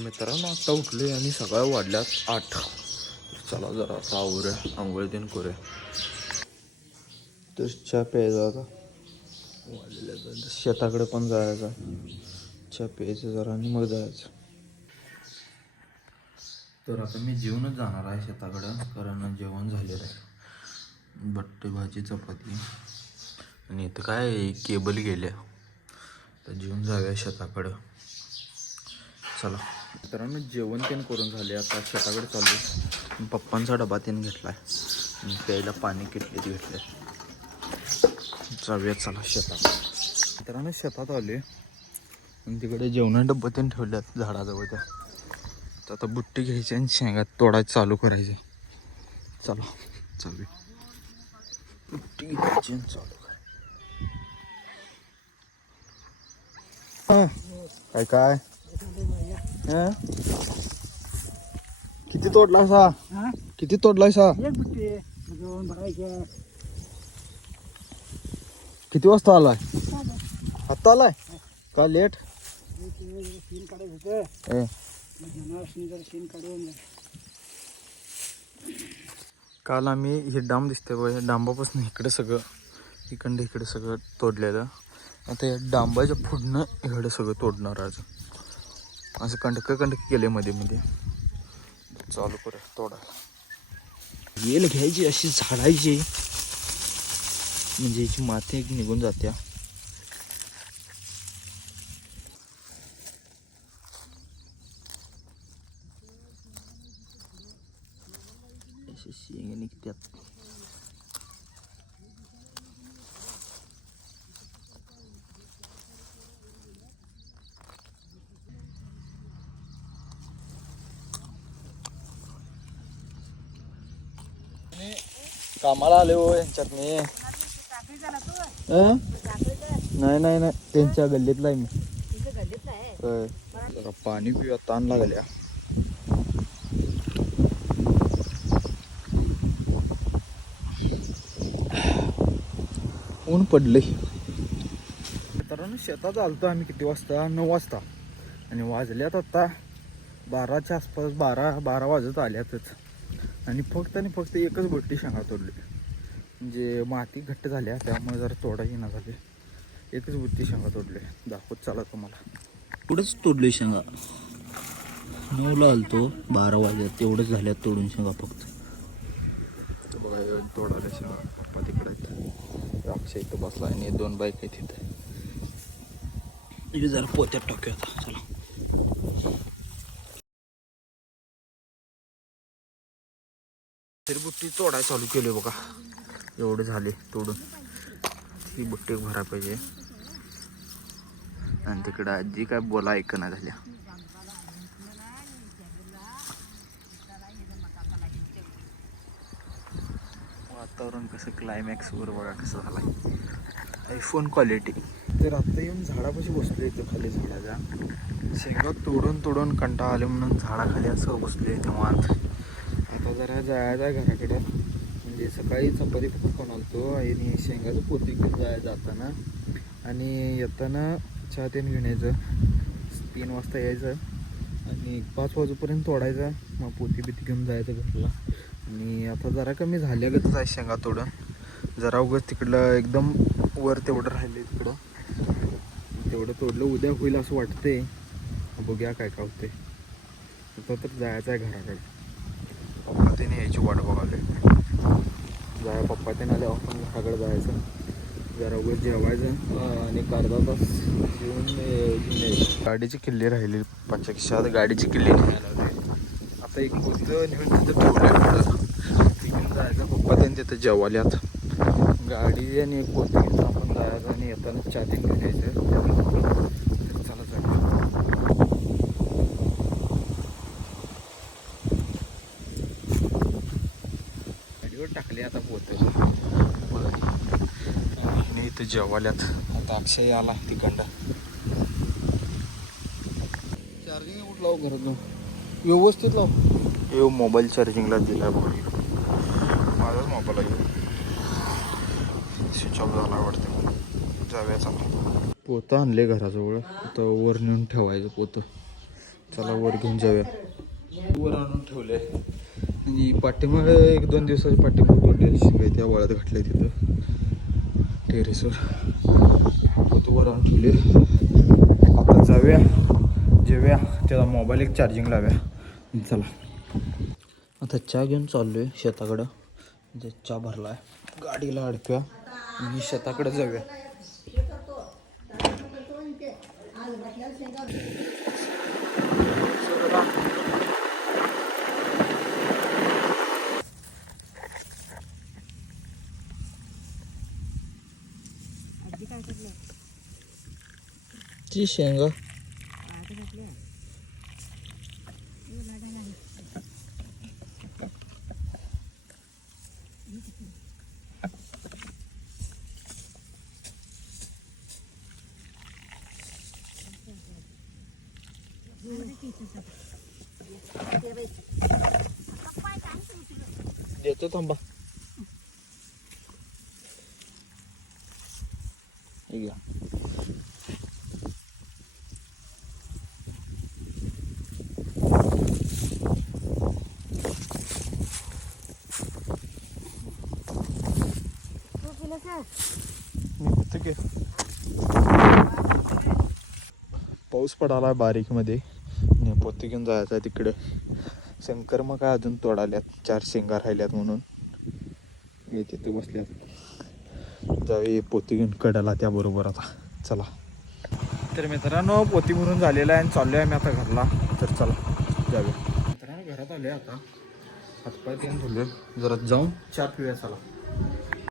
मित्रांनो आता उठले आणि सकाळ वाढल्यात आठ. चला जरा आता आवरूया आंघोळ तीन करूया. तर चहा प्यायचा आता. वाढलेल्या शेताकडे पण जायचा. चहा प्यायचं जरा आणि मग जायचं. तर आता मी जेवणच जाणार आहे शेताकडं कारण जेवण झालेलं आहे. बट्टे भाजी चपाती. आणि इथं काय केबल गेल्या. तर जेवण जाऊया शेताकडं. चला. मित्रांनो जेवण तेन करून झाले आता शेताकडे चाललो पप्पांचा डबा त्याने घेतला आहे प्यायला पाणी किटलीत घेतले जाऊया चला शेतात. मित्रांनो शेतात आले आणि तिकडे जेवणा डब्बा त्याने ठेवल्यात झाडाजवळ त्या. तर आता बुट्टी घ्यायची आणि शेंगात तोडायचं चालू करायचे. चला चालूया बुट्टी घ्यायची आणि चालू काय काय? हं? किती तोडला सा हा? किती तोडलाय सा एक बुट्टी दोन भरायच्या किती वाजता आलाय? आत्ता आलाय? का लेट शेण काढायचं होतं ए मग जनावरांनी जरा शेण काढून काल आम्ही हे डांब दिसते बघ या डांबापासून इकडे सगळं इकडं इकडे सगळं तोडलेलं. आता या डांबाच्या पुढनं इकडे सगळं तोडणार आज. असं कंडक कंडक केले मध्ये मध्ये. चालू करूया तोडायला वेल घ्यायची अशी झाडायची. म्हणजे याची माती एक निघून जात्या. अशी शेंगे निघत्यात. कामाला आले हो यांच्यात मी नाही नाही नाही. त्यांच्या गल्लीतला आहे मी. जरा पाणी पिऊया ताण लागल्या. ऊन पडले मित्रांनो शेतात आलतो आम्ही किती वाजता? नऊ वाजता. आणि वाजल्यात आता बाराच्या आसपास बारा बारा वाजत आल्यातच. आणि फक्त आणि फक्त एकच गोष्टी शेंगा तोडली. म्हणजे माती घट्ट झाल्या त्यामुळे जरा तोडा येणार झाले. एकच बुट्टी शेंगा तोडले. दाखवत चाला तुम्हाला. पुढंच तोडले शेंगा? नऊला आलतो बारा वाजल्यात. तेवढंच झाल्यात तोडून शेंगा फक्त. बघा तोडाले शेंगा. पप्पा तिकडे अक्षय इथं बसला आणि दोन बाईक आहेत तिथे इथे जरा पोत्यात टाकूया चला. तरी बुट्टी तोडाय चालू केली बघा. एवढे झाले तोडून. ही बुट्टी भरा पाहिजे. आणि तिकडं आजी काय बोला ऐकना झाल्या. वातावरण कसं क्लायमॅक्स वर बघा कसं झालंय. आयफोन क्वालिटी तर आता येऊन झाडापाशी बसले इथं खाली झाडाच्या शेंगा तोडून तोडून कंटाळा आले म्हणून झाडाखाली असं बसले निवांत. जरा जायचा घराकडं. म्हणजे सकाळी चपाती फक्त आलतो आणि शेंगाचं पोती घेऊन जायचं जाताना. आणि येताना चहा तेन घेऊन यायचं. तीन वाजता यायचं. आणि पाच वाजेपर्यंत तोडायचा. मग पोती बिती घेऊन जायचं घरला. आणि आता जरा कमी झाल्यागतच आहे शेंगा थोडं जरा उगच तिकडलं एकदम वर तेवढं राहिलं तिकडं. तेवढं तोडलं उद्या होईल असं वाटतंय. बघूया काय काय होते आता तर जायचं आहे घराकडे. यायची वाट बघावले जाय पप्पा त्याने आले आपण घराकडे जायचं. जरा उगं जेवायचं. आणि अर्धा तास घेऊन. गाडीची किल्ली राहिली. पप्पाच्या खिशात गाडीची किल्ली आता एक पोतं नेऊन तिथं ठेवलं ती घेऊन जायचं. पप्पा त्यांनी तिथं जेवाल्यात गाडी आणि एक पोतं आपण जायचं आणि येताना चहा घेऊन यायचं चला चला गाडीवर टाकले आता पोत. आणि इथं जेवाल्यात. आता अक्षय आला तिकडं. चार्जिंग कुठं लाव घरातून व्यवस्थित लाव. येऊ मोबाईल चार्जिंगला दिला बघ. माझाच मोबाईल आहे. स्विच ऑफ झाला वाटतं. जाऊया चला. पोतं आणले घराजवळ. आता वर नेऊन ठेवायचं पोतं. चला वर घेऊन जाऊया. वर आणून ठेवले म्हणजे आणि पाठीमागे एक दोन दिवसाच्या पाठीमागे तोडलेली शिकाय त्या वळात घातल्या तिथं. टेरेसवर. तो वर आणून ठेवले आता जाऊया जेव्या त्याला मोबाईल एक चार्जिंग लाव्या. चला. आता चहा घेऊन चाललोय शेताकडं. म्हणजे चहा भरला आहे गाडीला अडकूया आणि शेताकडे जाऊया. ती शेंगा आधी घातल्या देतो थांबा हे घ्या निघतं पाऊस पडाला बारीकमध्ये आणि पोते घेऊन जायचं आहे तिकडे. शंकर मग काय अजून तोडाल्यात चार शेंगा राहिल्यात म्हणून. हे तिथे बसल्यात. जाऊ पोती घेऊन कडाला त्याबरोबर आता. चला. तर मित्रांनो पोती भरून झालेला आहे आणि चाललो आहे मी आता घरला. तर चला जावे मित्रांनो घरात आले आता. हातपाय धुले जरा जाऊन चार पिऊया चला.